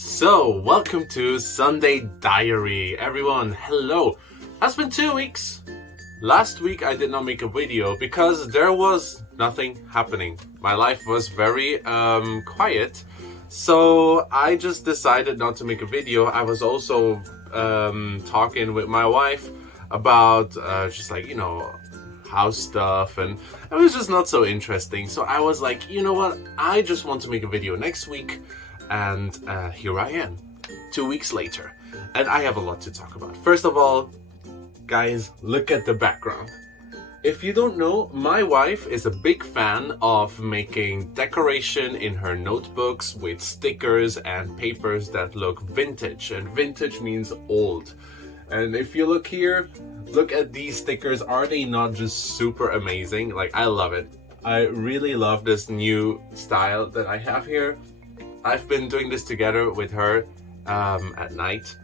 So, welcome to Sunday Diary. Everyone, hello. It's been 2 weeks. Last week I did not make a video because there was nothing happening. My life was very quiet. So I just decided not to make a video. I was also talking with my wife about just like, house stuff, and it was just not so interesting. So I was like, you know what? I just want to make a video next week. And here I am, 2 weeks later, and I have a lot to talk about. First of all, guys, look at the background. If you don't know, my wife is a big fan of making decoration in her notebooks with stickers and papers that look vintage, and vintage means old. And if you look here, look at these stickers. Are they not just super amazing? Like, I love it. I really love this new style that I have here. I've been doing this together with her at night,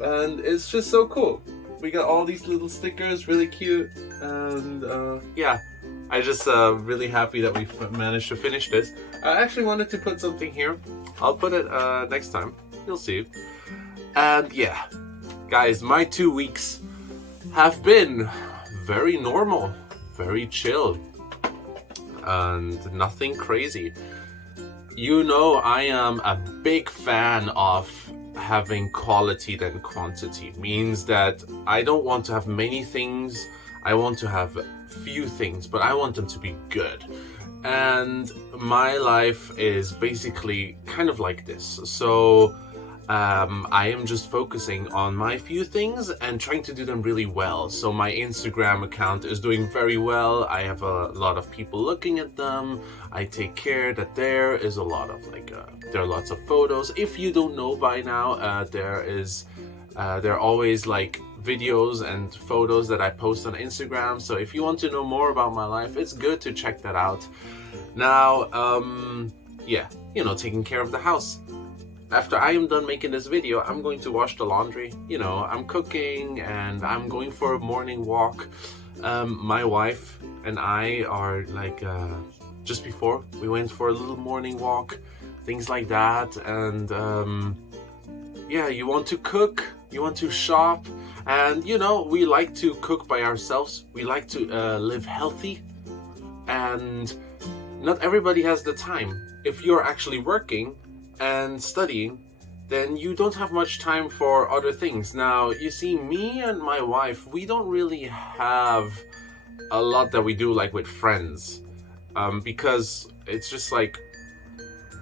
and it's just so cool. We got all these little stickers, really cute, and yeah, I just really happy that we managed to finish this. I actually wanted to put something here. I'll put it next time. You'll see. And yeah, guys, my 2 weeks have been very normal, very chill, and nothing crazy. You know, I am a big fan of having quality than quantity. Means that I don't want to have many things. I want to have few things, but I want them to be good. And my life is basically kind of like this. So I am just focusing on my few things and trying to do them really well. So my Instagram account is doing very well. I have a lot of people looking at them. I take care that there is a lot of there are lots of photos. If you don't know by now, there are always like videos and photos that I post on Instagram. So if you want to know more about my life, it's good to check that out. Now, yeah, taking care of the house. After I am done making this video, I'm going to wash the laundry. I'm cooking and I'm going for a morning walk. My wife and I are just before we went for a little morning walk, things like that. And yeah, you want to cook, you want to shop, and we like to cook by ourselves. We like to live healthy, and not everybody has the time. If you're actually working and studying, then you don't have much time for other things. Now, you see, me and my wife, we don't really have a lot that we do like with friends, because it's just like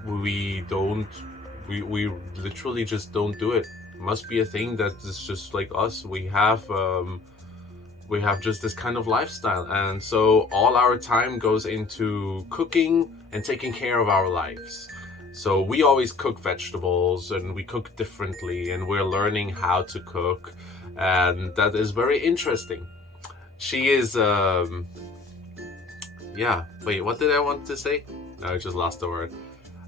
we literally just don't do it. Must be a thing that is just like us. We have just this kind of lifestyle, and so all our time goes into cooking and taking care of our lives. So we always cook vegetables, and we cook differently, and we're learning how to cook, and that is very interesting. She is yeah, wait, what did I want to say? I just lost the word.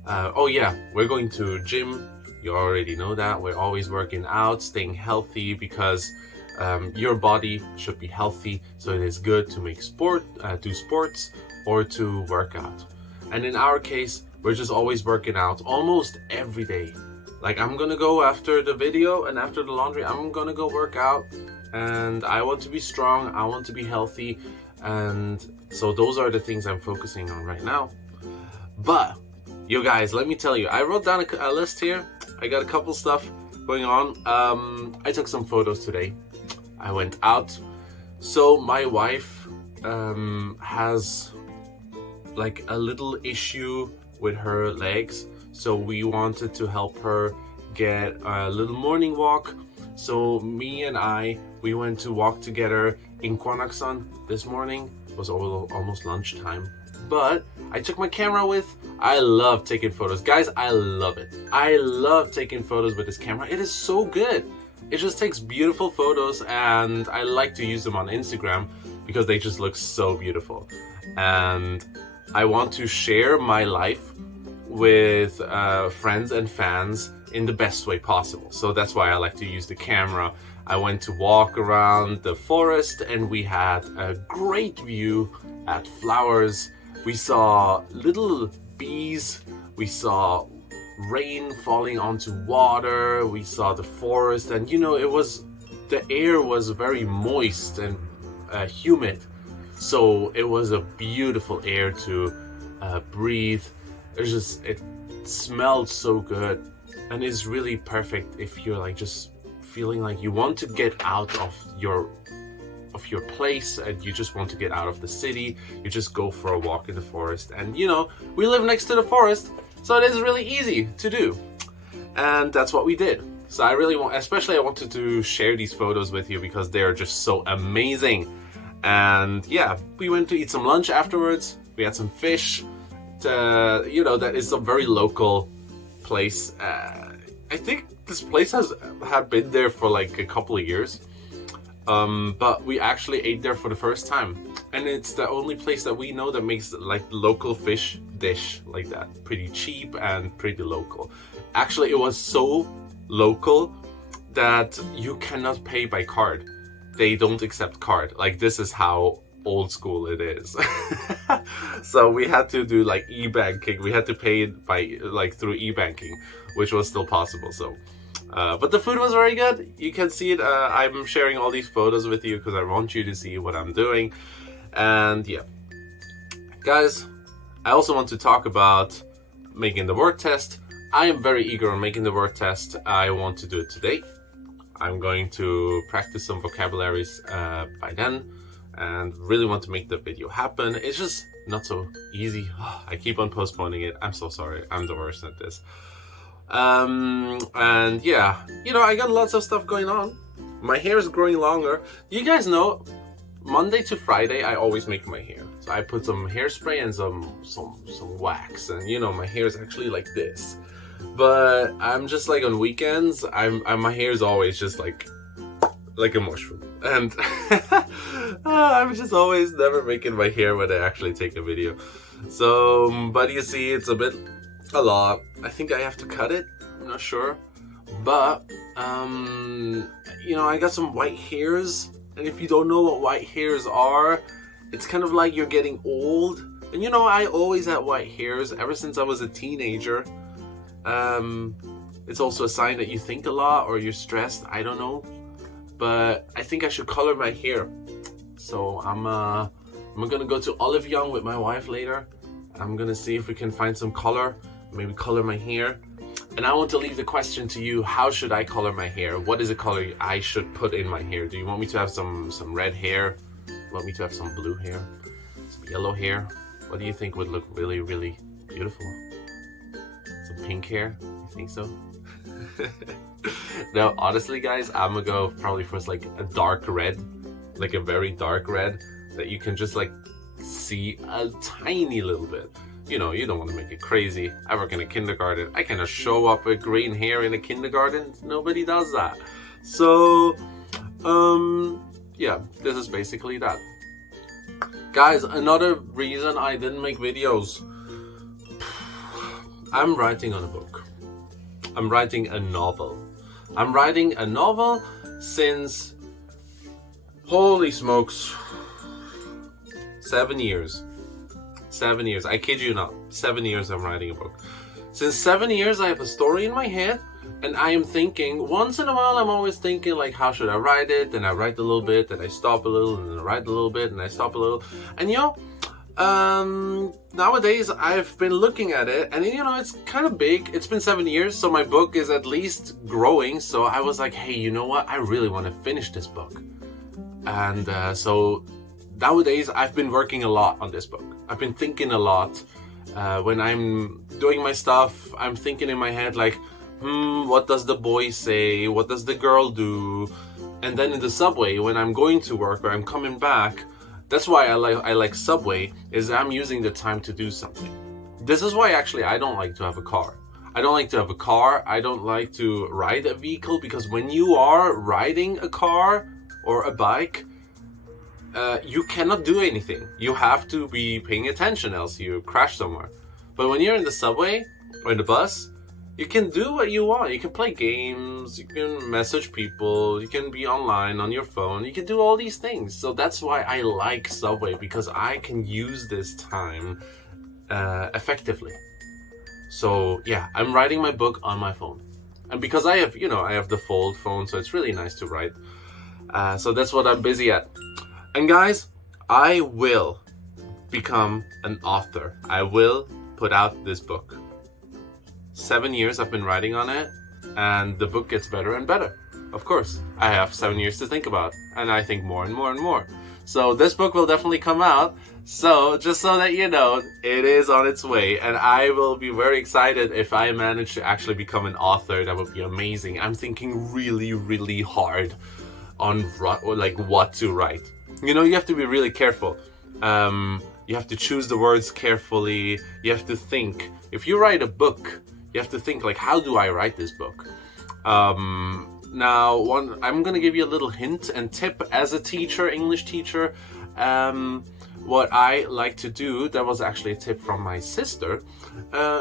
Oh yeah, we're going to gym. You already know that. We're always working out, staying healthy, because your body should be healthy. So it is good to do sports or to work out. And in our case, we're just always working out almost every day. Like, I'm gonna go after the video and after the laundry, I'm gonna go work out, and I want to be strong, I want to be healthy, and so those are the things I'm focusing on right now. But you guys, let me tell you, I wrote down a list here. I got a couple stuff going on. I took some photos today. I went out. So my wife has like a little issue with her legs, so we wanted to help her get a little morning walk. So me and we went to walk together in Quanaxon this morning. It was almost lunchtime, but I took my camera with. I love taking photos, guys. I love it. I love taking photos with this camera. It is so good. It just takes beautiful photos, and I like to use them on Instagram because they just look so beautiful. And I want to share my life with friends and fans in the best way possible. So that's why I like to use the camera. I went to walk around the forest, and we had a great view at flowers. We saw little bees. We saw rain falling onto water, we saw the forest, and you know, the air was very moist and humid, so it was a beautiful air to breathe. It smelled so good, and it's really perfect if you're like just feeling like you want to get out of your place and you just want to get out of the city. You just go for a walk in the forest, and you know, we live next to the forest, so it is really easy to do, and that's what we did. So I wanted to share these photos with you because they are just so amazing. And yeah, we went to eat some lunch afterwards. We had some fish. You know, that is a very local place. I think this place had been there for like a couple of years. But we actually ate there for the first time, and it's the only place that we know that makes like local fish dish like that, pretty cheap and pretty local. Actually, it was so local that you cannot pay by card. They don't accept card. Like, this is how old school it is. So we had to do like e-banking. We had to pay it by like through e-banking, which was still possible. So but the food was very good. You can see it. I'm sharing all these photos with you because I want you to see what I'm doing. And yeah, guys, I also want to talk about making the word test. I am very eager on making the word test. I want to do it today. I'm going to practice some vocabularies by then, and really want to make the video happen. It's just not so easy. I keep on postponing it. I'm so sorry. I'm the worst at this. And yeah, you know, I got lots of stuff going on. My hair is growing longer. You guys know, Monday to Friday I always make my hair. So I put some hairspray and some wax, and you know, my hair is actually like this. But I'm just like on weekends, my hair is always just like a mushroom, and I'm just always never making my hair when I actually take a video. So, but you see, it's a lot. I think I have to cut it. I'm not sure, but you know, I got some white hairs, and if you don't know what white hairs are, it's kind of like you're getting old. And you know, I always had white hairs ever since I was a teenager. It's also a sign that you think a lot or you're stressed. I don't know, but I think I should color my hair. So I'm gonna go to Olive Young with my wife later. I'm gonna see if we can find some color, maybe color my hair. And I want to leave the question to you: how should I color my hair? What is a color I should put in my hair? Do you want me to have some red hair? Do you want me to have some blue hair? Some yellow hair? What do you think would look really, really beautiful? Some pink hair? You think so? No, honestly guys, I'm gonna go probably for like a dark red, like a very dark red that you can just like see a tiny little bit. You know, you don't want to make it crazy. I work in a kindergarten. I cannot show up with green hair in a kindergarten. Nobody does that. So, yeah, this is basically that. Guys, another reason I didn't make videos. I'm writing on a book. I'm writing a novel. I'm writing a novel since, holy smokes, 7 years. 7 years. I kid you not. 7 years I'm writing a book. Since 7 years I have a story in my head, and I am thinking, once in a while I'm always thinking like, how should I write it? Then I write a little bit, then I stop a little, and then I write a little bit, and I stop a little. And you know, nowadays I've been looking at it, and you know, it's kind of big. It's been 7 years, so my book is at least growing. So I was like, hey, you know what? I really want to finish this book. And so nowadays I've been working a lot on this book. I've been thinking a lot. When I'm doing my stuff, I'm thinking in my head like, what does the boy say? What does the girl do? And then in the subway, when I'm going to work or I'm coming back, that's why I like Subway, is I'm using the time to do something. This is why actually I don't like to have a car. I don't like to have a car. I don't like to ride a vehicle, because when you are riding a car or a bike, you cannot do anything. You have to be paying attention, else you crash somewhere. But when you're in the subway or in the bus, you can do what you want. You can play games, you can message people, you can be online on your phone, you can do all these things. So that's why I like Subway, because I can use this time effectively. So yeah, I'm writing my book on my phone. And because I have, I have the fold phone, so it's really nice to write. So that's what I'm busy at. And guys, I will become an author. I will put out this book. 7 years I've been writing on it, and the book gets better and better. Of course, I have 7 years to think about, and I think more and more and more. So this book will definitely come out. So just so that you know, it is on its way, and I will be very excited if I manage to actually become an author. That would be amazing. I'm thinking really, really hard on what to write. You have to be really careful. You have to choose the words carefully. You have to think. If you write a book, you have to think like, how do I write this book? Now, I'm gonna give you a little hint and tip as a teacher, English teacher. What I like to do, that was actually a tip from my sister.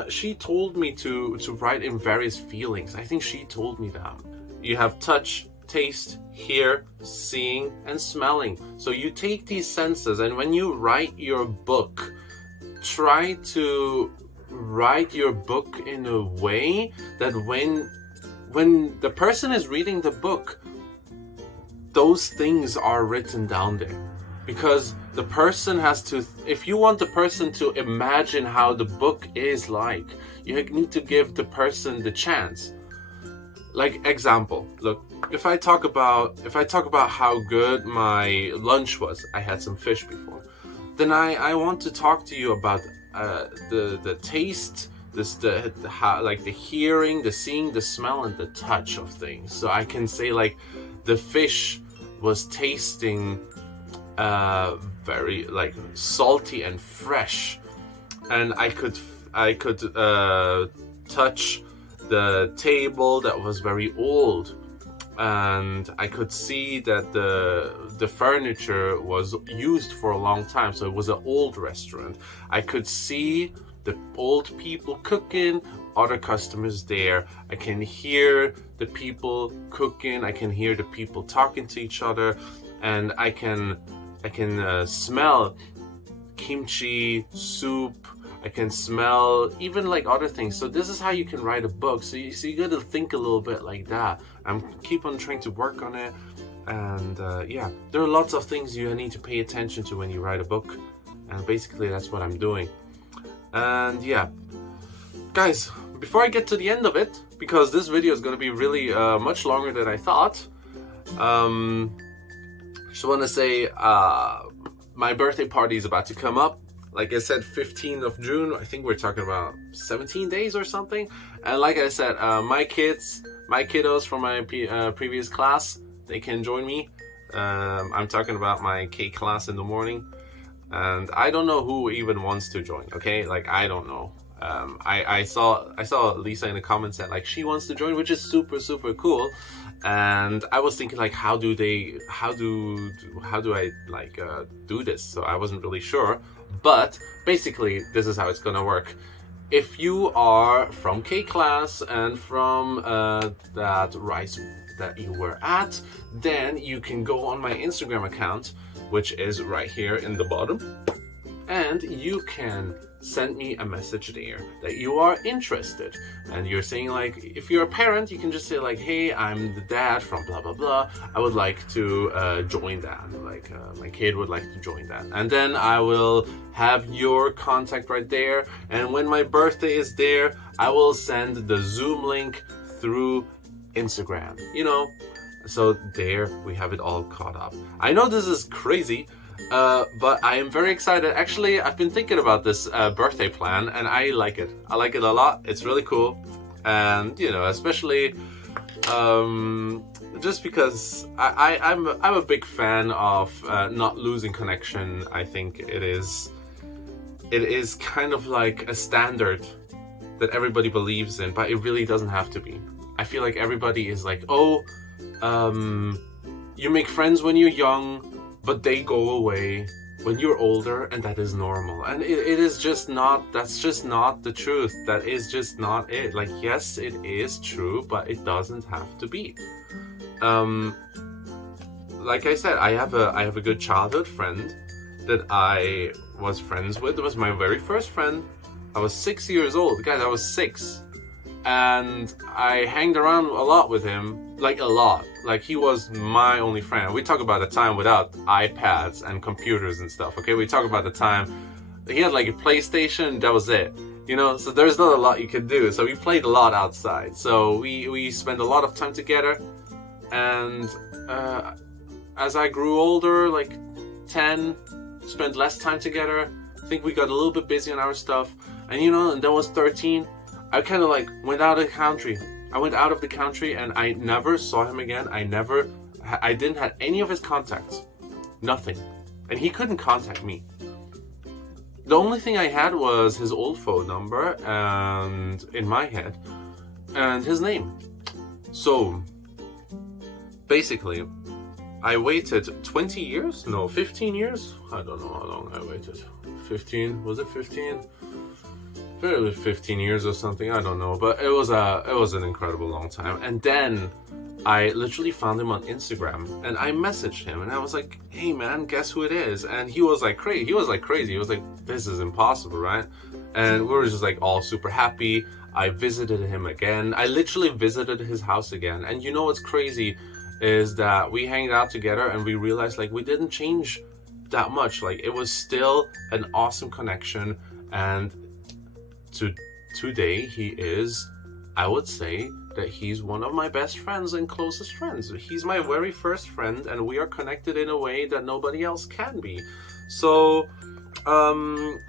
She told me to write in various feelings. I think she told me that. You have touch, taste, hear, seeing, and smelling. So you take these senses, and when you write your book, try to write your book in a way that when the person is reading the book, those things are written down there. Because the person has to, if you want the person to imagine how the book is like, you need to give the person the chance. Like example, look, if I talk about how good my lunch was, I had some fish before, then I want to talk to you about the taste, the hearing, the seeing, the smell, and the touch of things. So I can say like the fish was tasting very like salty and fresh, and I could touch the table that was very old, and I could see that the furniture was used for a long time, so it was an old restaurant. I could see the old people cooking, other customers there. I can hear the people cooking, I can hear the people talking to each other, and I can smell kimchi, soup. I can smell even like other things. So this is how you can write a book. So you gotta think a little bit like that. I'm keep on trying to work on it. And yeah, there are lots of things you need to pay attention to when you write a book. And basically that's what I'm doing. And yeah, guys, before I get to the end of it, because this video is gonna be really much longer than I thought, I just want to say my birthday party is about to come up. Like I said, 15th of June. I think we're talking about 17 days or something. And like I said, my kiddos from my previous class, they can join me. I'm talking about my K class in the morning. And I don't know who even wants to join, okay? Like, I don't know. I saw Lisa in the comments that like she wants to join, which is super, super cool. And I was thinking like, how do I like do this? So I wasn't really sure. But basically, this is how it's gonna work. If you are from K class and from that RISE that you were at, then you can go on my Instagram account, which is right here in the bottom, and you can send me a message there that you are interested. And you're saying like, if you're a parent, you can just say like, hey, I'm the dad from blah blah blah, I would like to join that, like my kid would like to join that. And then I will have your contact right there, and when my birthday is there, I will send the Zoom link through Instagram, so there we have it all caught up. I know this is crazy, but I am very excited. Actually, I've been thinking about this birthday plan, and I like it. I like it a lot. It's really cool. And, especially just because I'm a big fan of not losing connection. I think it is kind of like a standard that everybody believes in, but it really doesn't have to be. I feel like everybody is like, you make friends when you're young, but they go away when you're older, and that is normal. And it is just not, that's just not the truth. That is just not it. Like, yes, it is true, but it doesn't have to be. Like I said, I have a good childhood friend that I was friends with. It was my very first friend, I was 6 years old. Guys, I was 6. And I hanged around a lot with him, like a lot. Like he was my only friend. We talk about a time without iPads and computers and stuff, okay? We talk about the time he had like a PlayStation, that was it. You know, so there's not a lot you could do. So we played a lot outside. So we spent a lot of time together. And as I grew older, like 10, spent less time together. I think we got a little bit busy on our stuff. And you know, and then was 13. I kind of like went out of the country. I went out of the country and I never saw him again. I didn't have any of his contacts. Nothing. And he couldn't contact me. The only thing I had was his old phone number and in my head and his name. So basically I waited 20 years? No, 15 years? I don't know how long I waited. 15? Was it 15? It was 15 years or something, I don't know, but it was an incredible long time. And then I literally found him on Instagram and I messaged him and I was like, hey man, guess who it is? And he was like crazy. He was like, this is impossible, right? And we were just like all super happy. I visited him again. I literally visited his house again. And you know what's crazy is that we hanged out together and we realized like we didn't change that much. Like it was still an awesome connection. And today he is, I would say that he's one of my best friends and closest friends. He's my very first friend and we are connected in a way that nobody else can be. So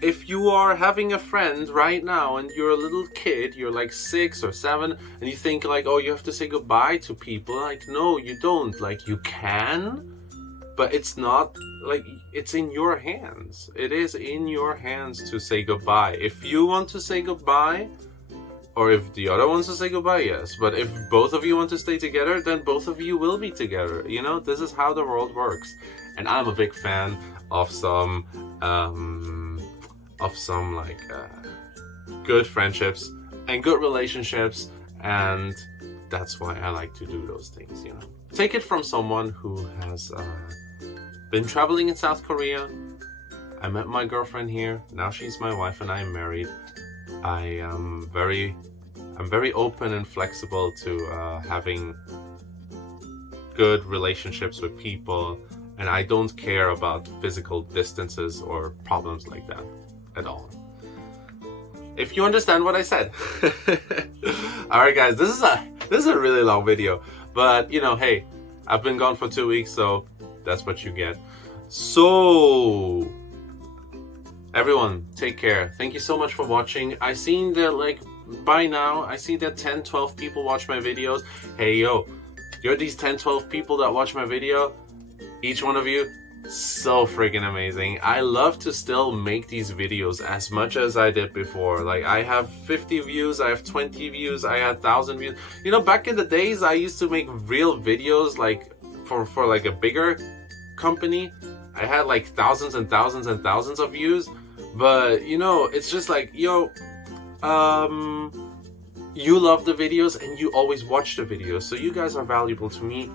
if you are having a friend right now and you're a little kid, you're like 6 or 7 and you think like, oh, you have to say goodbye to people, like no, you don't. Like you can, but it's not like, it's in your hands. It is in your hands to say goodbye. If you want to say goodbye, or if the other wants to say goodbye, yes. But if both of you want to stay together, then both of you will be together. You know, this is how the world works. And I'm a big fan of some like good friendships and good relationships. And that's why I like to do those things, you know. Take it from someone who has been traveling in South Korea. I met my girlfriend here. Now she's my wife and I am married. I'm very open and flexible to having good relationships with people, and I don't care about physical distances or problems like that at all. If you understand what I said. Alright guys, this is a really long video, but you know, hey, I've been gone for 2 weeks, so that's what you get. So everyone, take care. Thank you so much for watching. I seen that like by now I see that 10-12 people watch my videos. Hey yo, you're these 10-12 people that watch my video. Each one of you, so freaking amazing. I love to still make these videos as much as I did before. Like I have 50 views, I have 20 views, I had 1,000 views. You know, back in the days I used to make real videos like for like a bigger company. I had like thousands and thousands and thousands of views. But you know, it's just like, yo, you love the videos and you always watch the videos, so you guys are valuable to me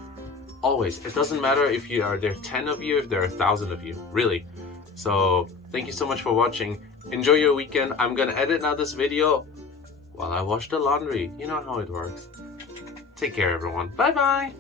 always. It doesn't matter if there are 10 of you, if there are 1,000 of you, really. So thank you so much for watching. Enjoy your weekend. I'm gonna edit now this video while I wash the laundry. You know how it works. Take care everyone. Bye bye.